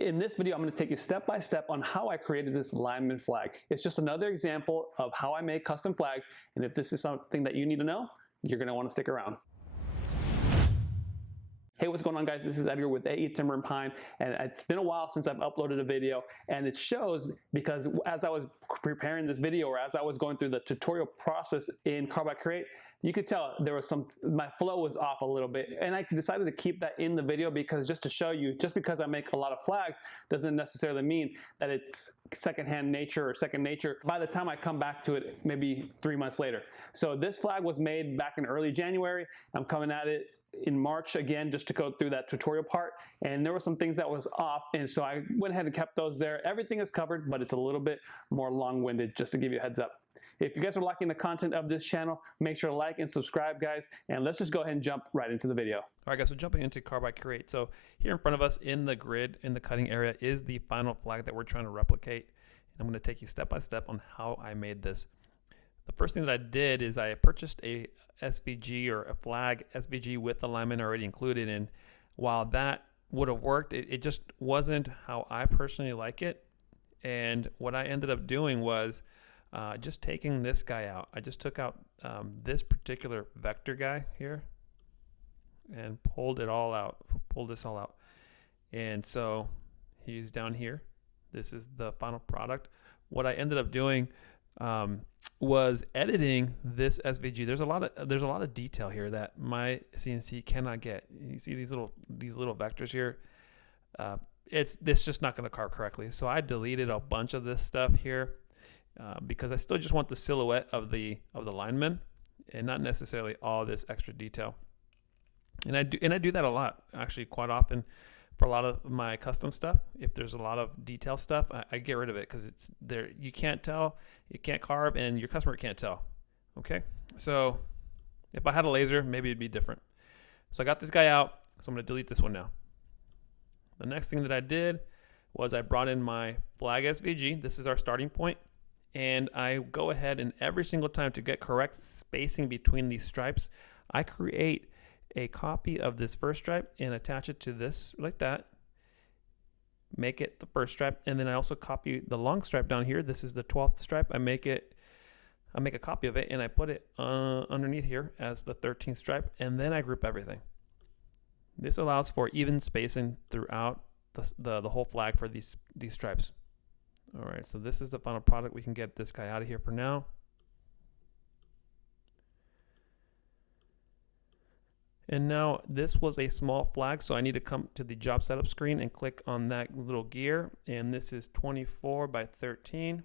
In this video, I'm going to take you step by step on how I created this lineman flag. It's just another example of how I make custom flags, and if this is something that you need to know, you're going to want to stick around. Hey, what's going on, guys? This is Edgar with AE Timber and Pine, and it's been a while since I've uploaded a video, and it shows because as I was preparing this video, or as I was going through the tutorial process in Carbide Create, you could tell there was my flow was off a little bit, and I decided to keep that in the video because just to show you, just because I make a lot of flags doesn't necessarily mean that it's secondhand nature or second nature by the time I come back to it maybe 3 months later. So this flag was made back in early January. I'm coming at it in March again just to go through that tutorial part, and there were some things that was off, and so I went ahead and kept those there. Everything is covered, but it's a little bit more long-winded, just to give you a heads up. If you guys are liking the content of this channel, make sure to like and subscribe, guys, and let's just go ahead and jump right into the video. All right, guys, so jumping into Carbide Create. So here in front of us in the grid, in the cutting area, is the final flag that we're trying to replicate. And I'm going to take you step by step on how I made this. The first thing that I did is I purchased a SVG or a flag SVG with the lineman already included, and while that would have worked, it just wasn't how I personally like it. And what I ended up doing was just taking this guy out. I just took out this particular vector guy here and pulled it all out, pulled this all out. And so he's down here. This is the final product. What I ended up doing was editing this SVG. There's a lot of detail here that my CNC cannot get. You see these little vectors here. It's just not going to carve correctly. So I deleted a bunch of this stuff here because I still just want the silhouette of the lineman and not necessarily all this extra detail. And I do that a lot, actually, quite often. For a lot of my custom stuff, if there's a lot of detail stuff, I get rid of it because it's there. You can't tell, you can't carve, and your customer can't tell. Okay, so if I had a laser, maybe it'd be different. So I got this guy out, so I'm going to delete this one now. The next thing that I did was I brought in my flag SVG. This is our starting point, and I go ahead and every single time to get correct spacing between these stripes, I create a copy of this first stripe and attach it to this like that, make it the first stripe, and then I also copy the long stripe down here. This is the 12th stripe. I make a copy of it and I put it underneath here as the 13th stripe, and then I group everything. This allows for even spacing throughout the whole flag for these stripes. All right, so this is the final product. We can get this guy out of here for now. And now this was a small flag, so I need to come to the job setup screen and click on that little gear. And this is 24 by 13.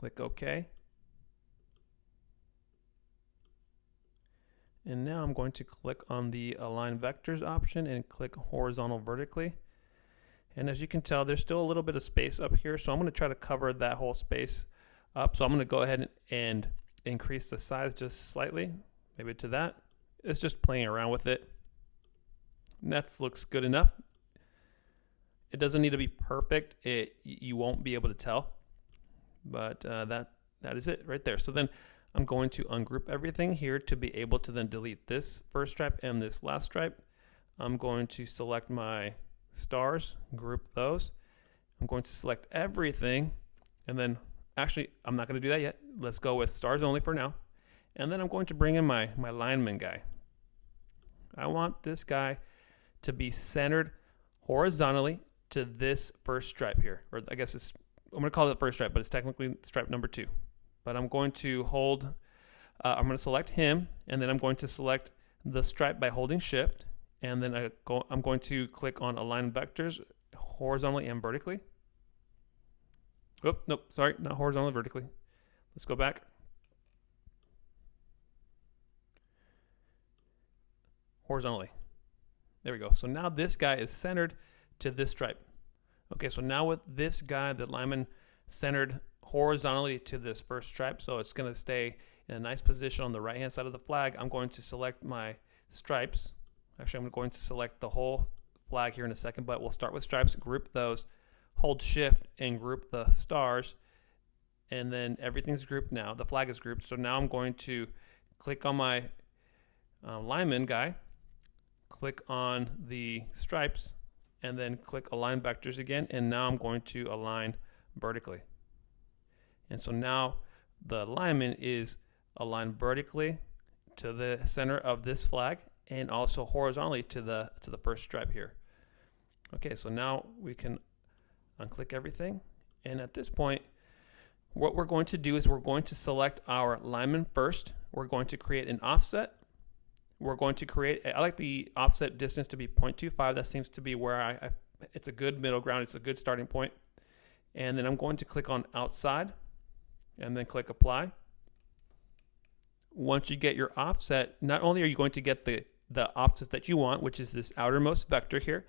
Click OK. And now I'm going to click on the Align Vectors option and click horizontal vertically. And as you can tell, there's still a little bit of space up here, so I'm going to try to cover that whole space up. So I'm going to go ahead and increase the size just slightly, maybe to that. It's just playing around with it. And that looks good enough. It doesn't need to be perfect. You won't be able to tell, but that is it right there. So then I'm going to ungroup everything here to be able to then delete this first stripe and this last stripe. I'm going to select my stars, group those. I'm going to select everything, and then actually I'm not going to do that yet. Let's go with stars only for now. And then I'm going to bring in my lineman guy. I want this guy to be centered horizontally to this first stripe here. Or I guess I'm going to call it the first stripe, but it's technically stripe number 2. But I'm going to hold, I'm going to select him, and then I'm going to select the stripe by holding shift. And then I'm going to click on Align Vectors horizontally and vertically. Oh, nope, sorry, not horizontally, vertically. Let's go back. Horizontally. There we go. So now this guy is centered to this stripe. Okay, so now with this guy, the lineman centered horizontally to this first stripe, so it's going to stay in a nice position on the right hand side of the flag. I'm going to select my stripes. Actually, I'm going to select the whole flag here in a second, but we'll start with stripes, group those, hold shift and group the stars, and then everything's grouped now. The flag is grouped, so now I'm going to click on my lineman guy, click on the stripes, and then click align vectors again, and now I'm going to align vertically. And so now the alignment is aligned vertically to the center of this flag and also horizontally to the first stripe here. Okay, so now we can unclick everything, and at this point what we're going to do is we're going to select our lineman first. We're going to create an offset. We're going to create, I like the offset distance to be 0.25. That seems to be where it's a good middle ground. It's a good starting point. And then I'm going to click on outside and then click apply. Once you get your offset, not only are you going to get the offset that you want, which is this outermost vector here,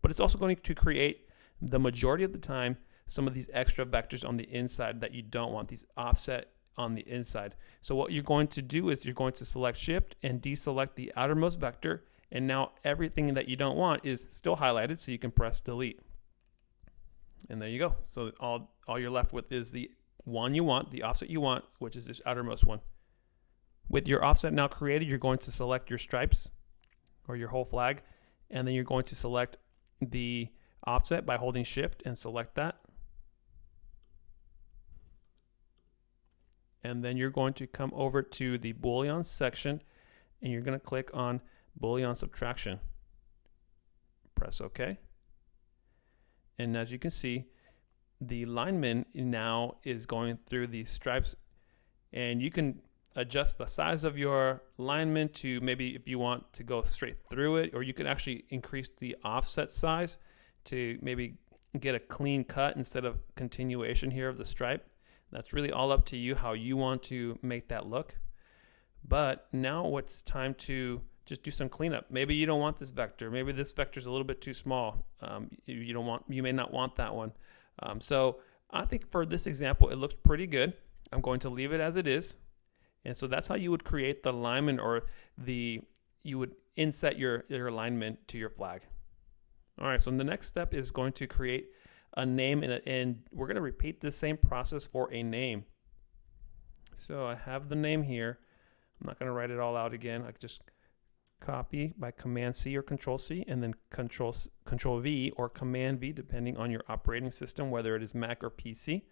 but it's also going to create the majority of the time some of these extra vectors on the inside that you don't want, these offset on the inside. So what you're going to do is you're going to select shift and deselect the outermost vector, and now everything that you don't want is still highlighted, so you can press delete. And there you go. So all you're left with is the one you want, the offset you want, which is this outermost one. With your offset now created, you're going to select your stripes or your whole flag, and then you're going to select the offset by holding shift and select that. And then you're going to come over to the Boolean section, and you're going to click on Boolean subtraction. Press OK. And as you can see, the lineman now is going through these stripes, and you can adjust the size of your lineman to maybe if you want to go straight through it, or you can actually increase the offset size to maybe get a clean cut instead of continuation here of the stripe. That's really all up to you how you want to make that look. But now it's time to just do some cleanup. Maybe you don't want this vector. Maybe this vector is a little bit too small. You may not want that one. So I think for this example, it looks pretty good. I'm going to leave it as it is. And so that's how you would create the alignment, or you would inset your alignment to your flag. All right, so the next step is going to create a name, and we're going to repeat the same process for a name. So I have the name here. I'm not going to write it all out again. I just copy by Command C or Control C, and then Control V or Command V, depending on your operating system, whether it is Mac or PC.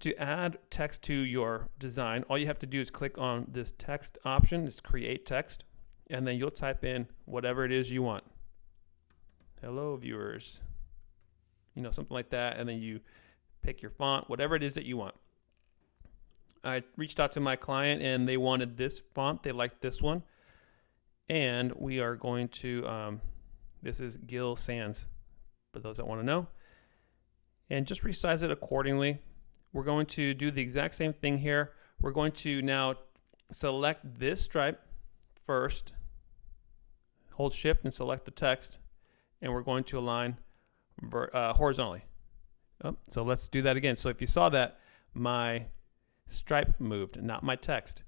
To add text to your design, all you have to do is click on this text option, this create text, and then you'll type in whatever it is you want. Hello, viewers. Something like that, and then you pick your font, whatever it is that you want. I reached out to my client, and they wanted this font. They liked this one, and we are going to, this is Gil Sans, for those that want to know, and just resize it accordingly. We're going to do the exact same thing here. We're going to now select this stripe first, hold shift and select the text, and we're going to align horizontally. So let's do that again. So if you saw that, my stripe moved, not my text.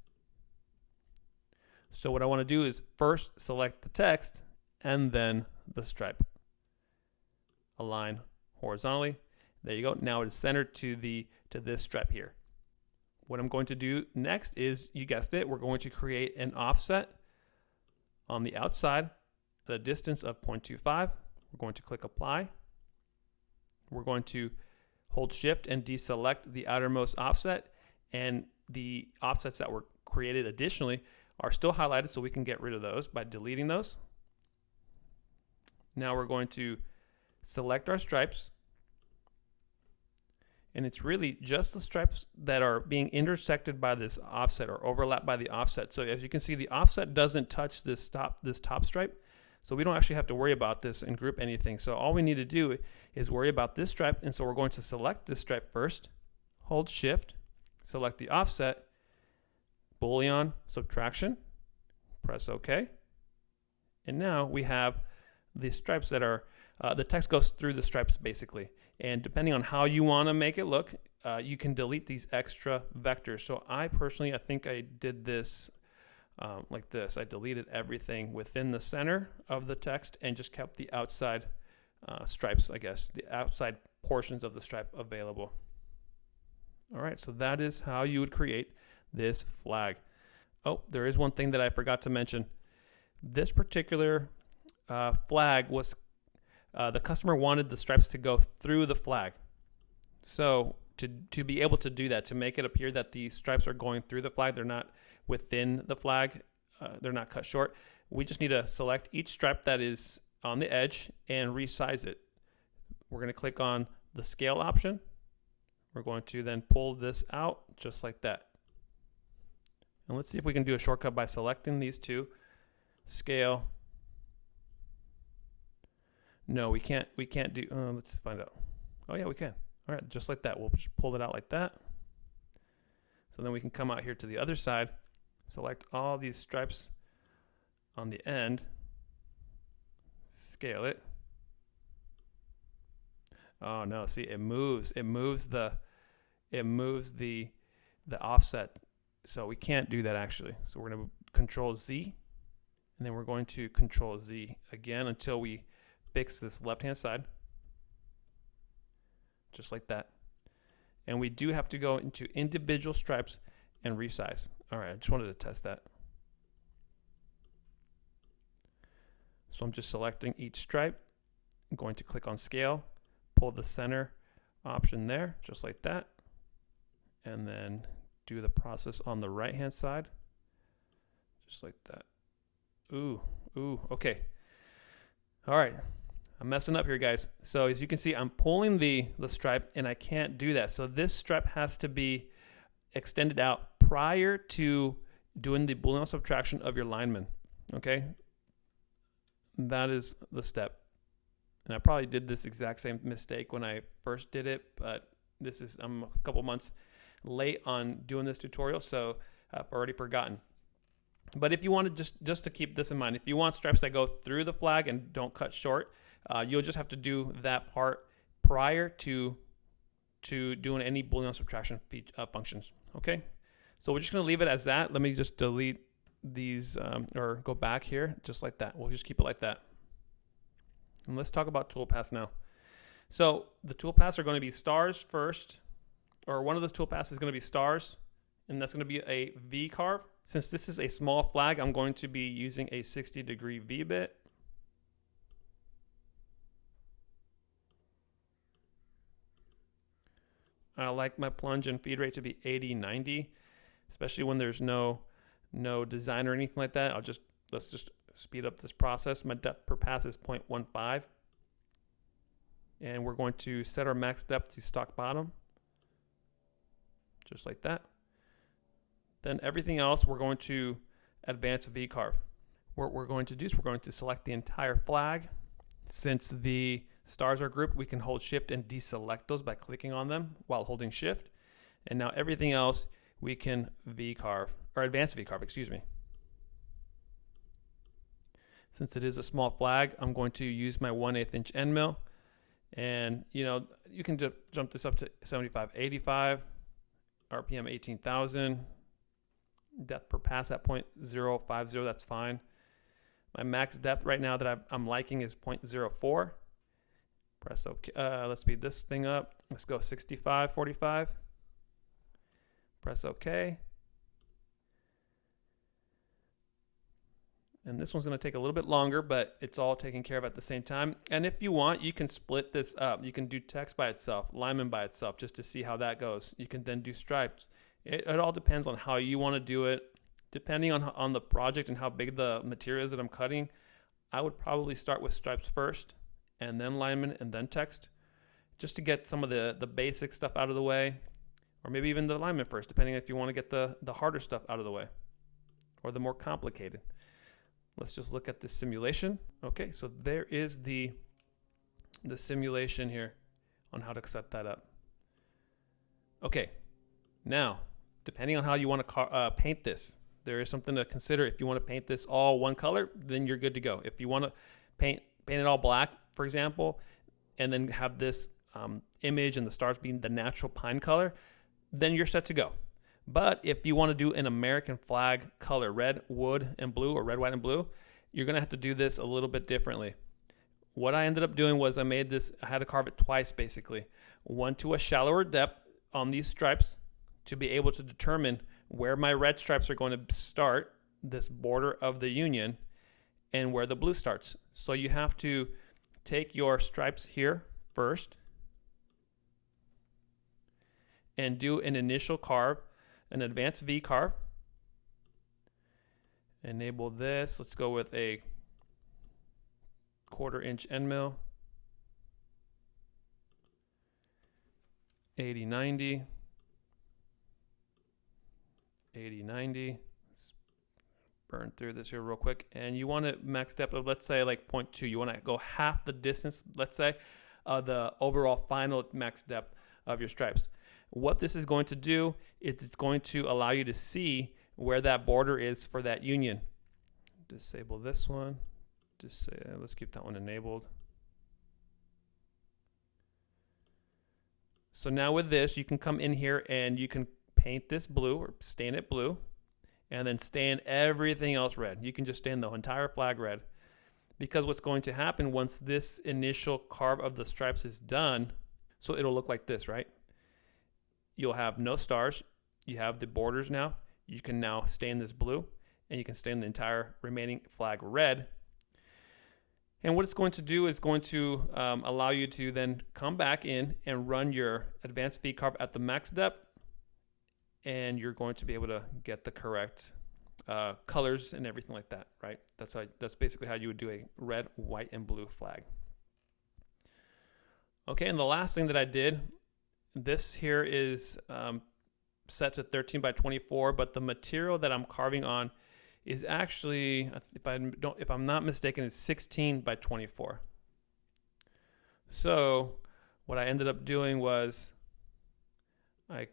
So what I want to do is first select the text and then the stripe. Align horizontally. There you go. Now it is centered to this stripe here. What I'm going to do next is, you guessed it, we're going to create an offset on the outside at a distance of 0.25. We're going to click apply. We're going to hold shift and deselect the outermost offset, and the offsets that were created additionally are still highlighted, so we can get rid of those by deleting those. Now we're going to select our stripes, and it's really just the stripes that are being intersected by this offset or overlapped by the offset. So as you can see, the offset doesn't touch this top stripe, so we don't actually have to worry about this and group anything. So all we need to do is worry about this stripe, and so we're going to select this stripe first, hold shift, select the offset, Boolean subtraction, press OK, and now we have the stripes that are, the text goes through the stripes basically, and depending on how you want to make it look, you can delete these extra vectors. So I think I did this like this. I deleted everything within the center of the text and just kept the outside stripes, I guess, the outside portions of the stripe available. All right, so that is how you would create this flag. Oh, there is one thing that I forgot to mention. This particular flag was the customer wanted the stripes to go through the flag. So to be able to do that, to make it appear that the stripes are going through the flag, they're not within the flag, they're not cut short, we just need to select each stripe that is on the edge and resize it. We're going to click on the scale option. We're going to then pull this out just like that. And let's see if we can do a shortcut by selecting these two. Scale. No, we can't do, let's find out. Oh yeah, we can. All right, just like that. We'll just pull it out like that. So then we can come out here to the other side, select all these stripes on the end, scale it. Oh no, see, it moves the offset. So we can't do that actually. So we're going to Control Z, and then we're going to Control Z again until we fix this left-hand side. Just like that. And we do have to go into individual stripes and resize. All right, I just wanted to test that. So I'm just selecting each stripe. I'm going to click on scale, pull the center option there, just like that. And then do the process on the right-hand side, just like that. Ooh, okay. All right. I'm messing up here, guys. So as you can see, I'm pulling the stripe and I can't do that. So this stripe has to be extended out prior to doing the Boolean subtraction of your lineman. Okay. That is the step. And I probably did this exact same mistake when I first did it, but I'm a couple months late on doing this tutorial, so I've already forgotten. But if you want to just to keep this in mind, if you want stripes that go through the flag and don't cut short, you'll just have to do that part prior to doing any Boolean subtraction functions. Okay, so we're just going to leave it as that. Let me just delete these or go back here just like that. We'll just keep it like that. And let's talk about toolpaths now. So the toolpaths are going to be stars first, or one of those toolpaths is going to be stars, and that's going to be a V carve. Since this is a small flag, I'm going to be using a 60-degree V bit. I like my plunge and feed rate to be 80-90, especially when there's no design or anything like that. Let's just speed up this process. My depth per pass is 0.15. And we're going to set our max depth to stock bottom. Just like that. Then everything else we're going to advance V carve. What we're going to do is we're going to select the entire flag. Since the stars are grouped, we can hold shift and deselect those by clicking on them while holding shift. And now everything else we can V carve, or advance V carve, excuse me. Since it is a small flag, I'm going to use my 1/8 inch end mill. And you know, you can jump this up to 75, 85, RPM 18,000, depth per pass at 0.050, that's fine. My max depth right now that I'm liking is 0.04. Press OK. Let's speed this thing up. Let's go 65, 45. Press OK. And this one's going to take a little bit longer, but it's all taken care of at the same time. And if you want, you can split this up. You can do text by itself, lineman by itself, just to see how that goes. You can then do stripes. It all depends on how you want to do it. Depending on the project and how big the material is that I'm cutting, I would probably start with stripes first, and then lineman, and then text, just to get some of the basic stuff out of the way, or maybe even the lineman first, depending if you want to get the harder stuff out of the way, or the more complicated. Let's just look at this simulation. Okay, so there is the simulation here on how to set that up. Okay, now, depending on how you want to paint this, there is something to consider. If you want to paint this all one color, then you're good to go. If you want to paint it all black, for example, and then have this image and the stars being the natural pine color, then you're set to go. But if you want to do an American flag color, red, wood, and blue, or red, white, and blue, you're going to have to do this a little bit differently. What I ended up doing was I had to carve it twice, basically. One to a shallower depth on these stripes to be able to determine where my red stripes are going to start, this border of the union, and where the blue starts. So you have to take your stripes here first and do an initial carve, an advanced V carve. Enable this. Let's go with a 1/4 inch end mill. 80-90. 80-90. Let's burn through this here real quick. And you want to max depth of, let's say, like 0.2. You want to go half the distance, let's say, the overall final max depth of your stripes. What this is going to do is it's going to allow you to see where that border is for that union. Disable this one. Let's keep that one enabled. So now with this, you can come in here and you can paint this blue or stain it blue and then stain everything else red. You can just stain the entire flag red, because what's going to happen once this initial carve of the stripes is done, so it'll look like this, right? You'll have no stars. You have the borders now. You can now stain this blue, and you can stain the entire remaining flag red. And what it's going to do is going to allow you to then come back in and run your advanced V carve at the max depth, and you're going to be able to get the correct colors and everything like that, right? That's basically how you would do a red, white, and blue flag. Okay, and the last thing that I did, this here is set to 13 by 24, but the material that I'm carving on is actually, if I'm not mistaken, is 16 by 24. So what I ended up doing was I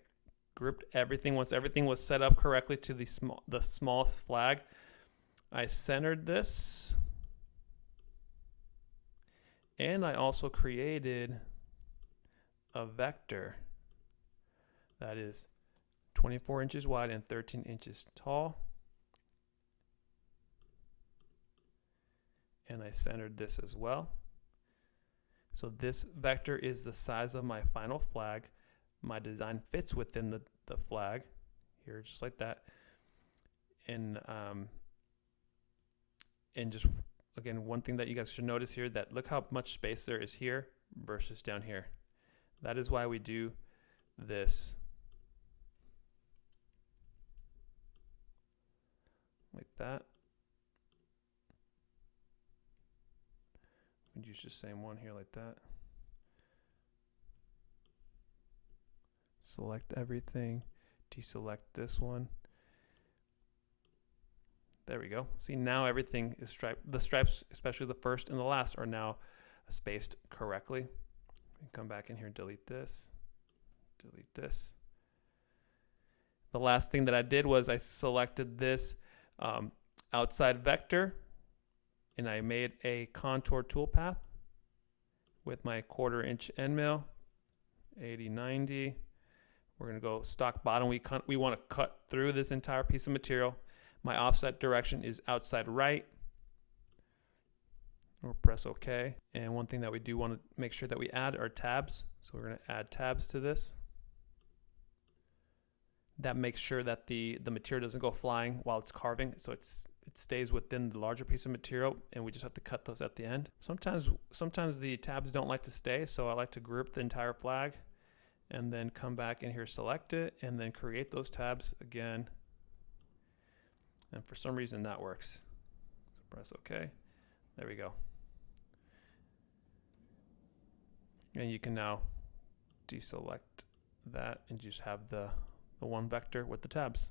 grouped everything. Once everything was set up correctly to the smallest flag, I centered this, and I also created a vector that is 24 inches wide and 13 inches tall. And I centered this as well. So this vector is the size of my final flag. My design fits within the flag here, just like that. And just, again, one thing that you guys should notice here, that look how much space there is here versus down here. That is why we do this like that. We use the same one here like that. Select everything, deselect this one. There we go. See, now everything is striped. The stripes, especially the first and the last, are now spaced correctly. Come back in here, delete this, delete this. The last thing that I did was I selected this outside vector, and I made a contour toolpath with my 1/4 inch end mill, 80-90. We're gonna go stock bottom. We want to cut through this entire piece of material. My offset direction is outside right. We'll press OK. And one thing that we do want to make sure that we add are tabs. So we're going to add tabs to this. That makes sure that the material doesn't go flying while it's carving. So it stays within the larger piece of material, and we just have to cut those at the end. Sometimes the tabs don't like to stay, so I like to group the entire flag and then come back in here, select it, and then create those tabs again. And for some reason that works. So press OK. There we go. And you can now deselect that and just have the one vector with the tabs.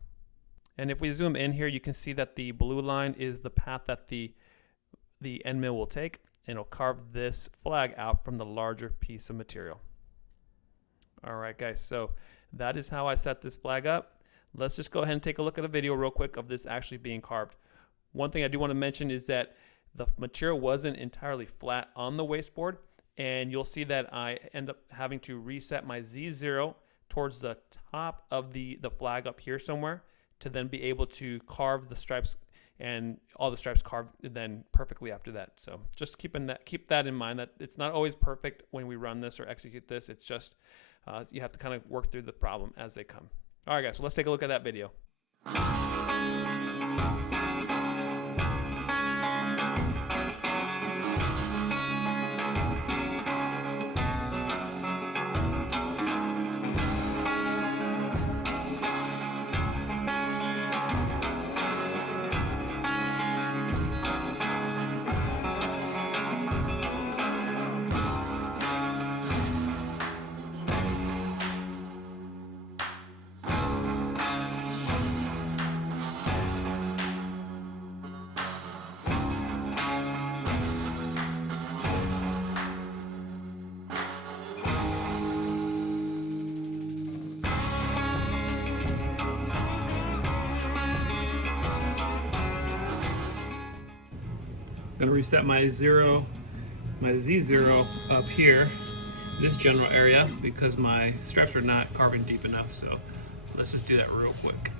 And if we zoom in here, you can see that the blue line is the path that the end mill will take, and it'll carve this flag out from the larger piece of material. All right, guys, so that is how I set this flag up. Let's just go ahead and take a look at a video real quick of this actually being carved. One thing I do want to mention is that the material wasn't entirely flat on the wasteboard, and you'll see that I end up having to reset my Z0 towards the top of the flag up here somewhere to then be able to carve the stripes, and all the stripes carved then perfectly after that. So just keep that in mind, that it's not always perfect when we run this or execute this. It's just you have to kind of work through the problem as they come. All right, guys, so let's take a look at that video. gonna reset my zero, my Z0 up here, this general area, because my straps are not carbon deep enough. So let's just do that real quick.